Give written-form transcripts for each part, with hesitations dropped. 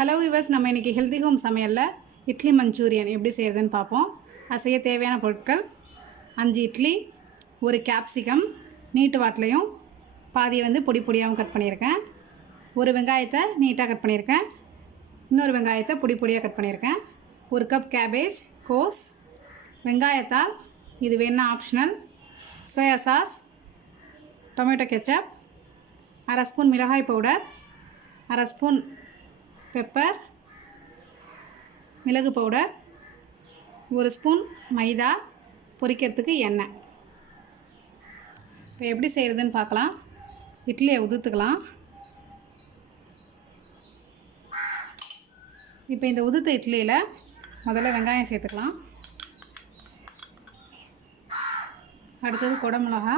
Hello viewers, நம்ம இன்றைக்கி healthy home சமையலில் இட்லி மஞ்சூரியன் எப்படி செய்கிறதுன்னு பார்ப்போம். அது செய்ய தேவையான பொருட்கள் 5 இட்லி, ஒரு கேப்சிகம் நீட்டு வாட்டிலையும் பாதியை வந்து பொடி பொடியாகவும் கட் பண்ணியிருக்கேன். ஒரு வெங்காயத்தை நீட்டாக கட் பண்ணியிருக்கேன். இன்னொரு வெங்காயத்தை பொடி பொடியாக கட் பண்ணியிருக்கேன். ஒரு கப் கேபேஜ், கோஸ், வெங்காயத்தால், இது வேணா optional, soya sauce, tomato ketchup, அரை ஸ்பூன் மிளகாய் பவுடர், அரை ஸ்பூன் பெப்பர், மிளகு பவுடர், ஒரு ஸ்பூன் மைதா, பொரிக்கிறதுக்கு எண்ணெய். இப்போ எப்படி செய்கிறதுன்னு பார்க்கலாம். இட்லியை உதுத்துக்கலாம். இப்போ இந்த உதுத்த இட்லியில் முதல்ல வெங்காயம் சேர்த்துக்கலாம். அடுத்தது குடமிளகா,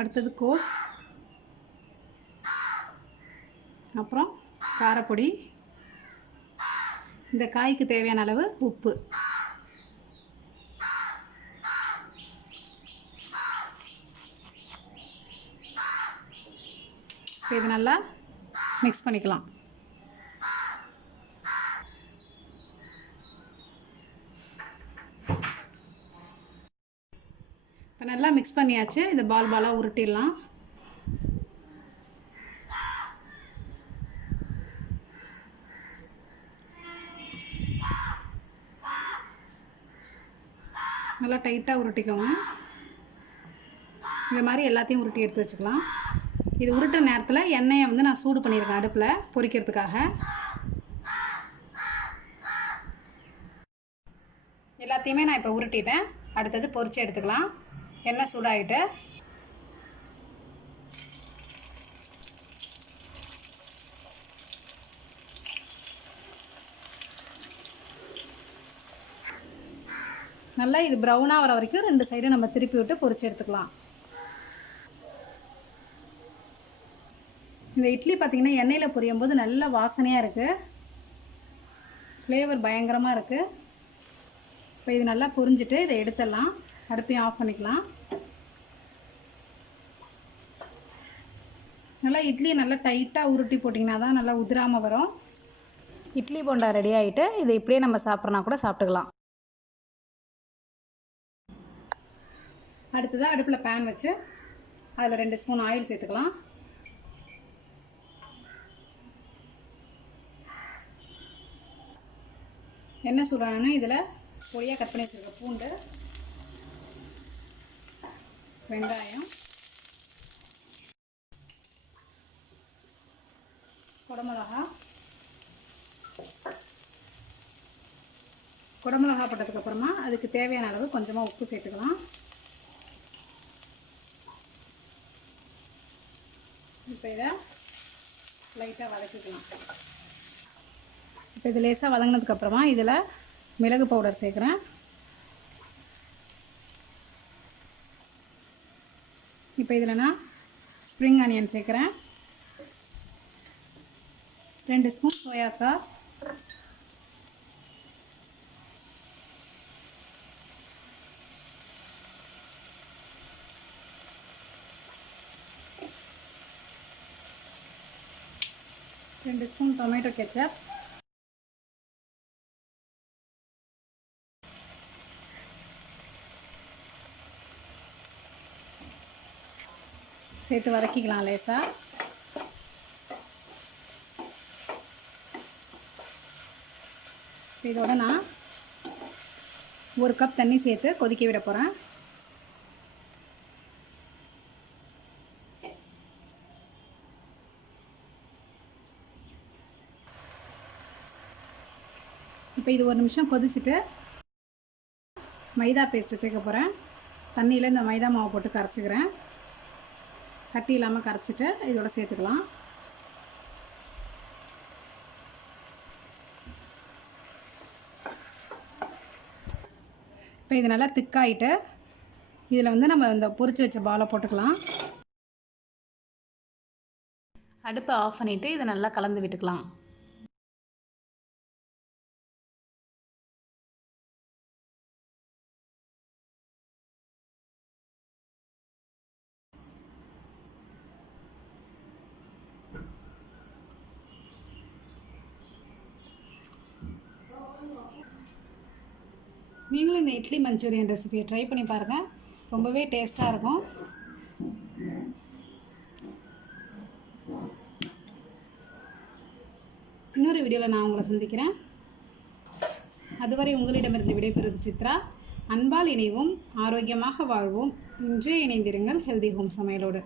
அடுத்தது கோஸ், அப்புறம் காரப்பொடி, இந்த காய்க்கு தேவையான அளவு உப்பு. இது நல்லா மிக்ஸ் பண்ணிக்கலாம். இப்போ நல்லா மிக்ஸ் பண்ணியாச்சு. இதை பால் பாலாக உருட்டிடலாம். நல்லா டைட்டாக உருட்டிக்கோங்க. இந்த மாதிரி எல்லாத்தையும் உருட்டி எடுத்து வச்சுக்கலாம். இது உருட்டுற நேரத்தில் எண்ணெயை வந்து நான் சூடு பண்ணியிருக்கேன் அடுப்பில் பொரிக்கிறதுக்காக. எல்லாத்தையுமே நான் இப்போ உருட்டிட்டேன். அடுத்தது பொரிச்சு எடுத்துக்கலாம். எண்ணெய் சூடாகிட்டு நல்லா இது ப்ரௌனாக வர வரைக்கும் 2 சைடும் நம்ம திருப்பி விட்டு பொரிச்சு எடுத்துக்கலாம். இந்த இட்லி பார்த்திங்கன்னா எண்ணெயில் பொரியும் போது நல்ல வாசனையாக இருக்குது. ஃப்ளேவர் பயங்கரமாக இருக்குது. இப்போ இது நல்லா பொரிஞ்சிட்டு இதை எடுத்துடலாம். அடுப்பையும் ஆஃப் பண்ணிக்கலாம். நல்லா இட்லி நல்லா டைட்டாக உருட்டி போட்டிங்கன்னா தான் நல்லா உதிராமல் வரும். இட்லி போண்டா ரெடி ஆகிட்டு இதை இப்படியே நம்ம சாப்பிட்றனா கூட சாப்பிட்டுக்கலாம். அடுத்ததாக அடுப்பில் பேன் வச்சு அதில் 2 ஸ்பூன் ஆயில் சேர்த்துக்கலாம். எண்ணெய் சூடானோன்னா இதில் பொடியாக கட் பண்ணி வச்சுருக்க பூண்டு, வெங்காயம், குடமிளகா போட்டதுக்கப்புறமா அதுக்கு தேவையான அளவு கொஞ்சமாக உப்பு சேர்த்துக்கலாம். இப்போ இதை லைட்டாக வதக்கிக்கலாம். இப்போ இது லேசாக வதங்கினதுக்கப்புறமா இதில் மிளகு பவுடர் சேர்க்குறேன். இப்போ இதில் நான் ஸ்ப்ரிங் ஆனியன் சேர்க்குறேன். 2 ஸ்பூன் சோயா சாஸ், ரெண்டு ஸ்பூன் டொமேட்டோ கெச்சப், சேர்த்து வதக்கிக்கலாம் லேசாக. இதோட நான் 1 கப் தண்ணி சேர்த்து கொதிக்க விட போகிறேன். இப்போ இது 1 நிமிஷம் கொதிச்சுட்டு மைதா பேஸ்ட்டு சேர்க்க போகிறேன். தண்ணியில் இந்த மைதா மாவு போட்டு கரைச்சிக்கிறேன். கட்டி இல்லாமல் கரைச்சிட்டு இதோட சேர்த்துக்கலாம். இப்போ இது நல்லா திக்காயிட்டு இதில் வந்து நம்ம இந்த பொரிச்சு வச்ச பாலை போட்டுக்கலாம். அடுப்பை ஆஃப் பண்ணிவிட்டு இதை நல்லா கலந்து விட்டுக்கலாம். நீங்களும் இந்த இட்லி மஞ்சூரியன் ரெசிபியை ட்ரை பண்ணி பாருங்கள். ரொம்பவே டேஸ்ட்டாக இருக்கும். இன்னொரு வீடியோவில் நான் உங்களை சந்திக்கிறேன். அதுவரை உங்களிடமிருந்து விடைபெறுவது சித்ரா. அன்பால் இணைவோம், ஆரோக்கியமாக வாழ்வோம். இன்றே இணைந்திருங்கள் ஹெல்தி ஹோம் சமையலோடு.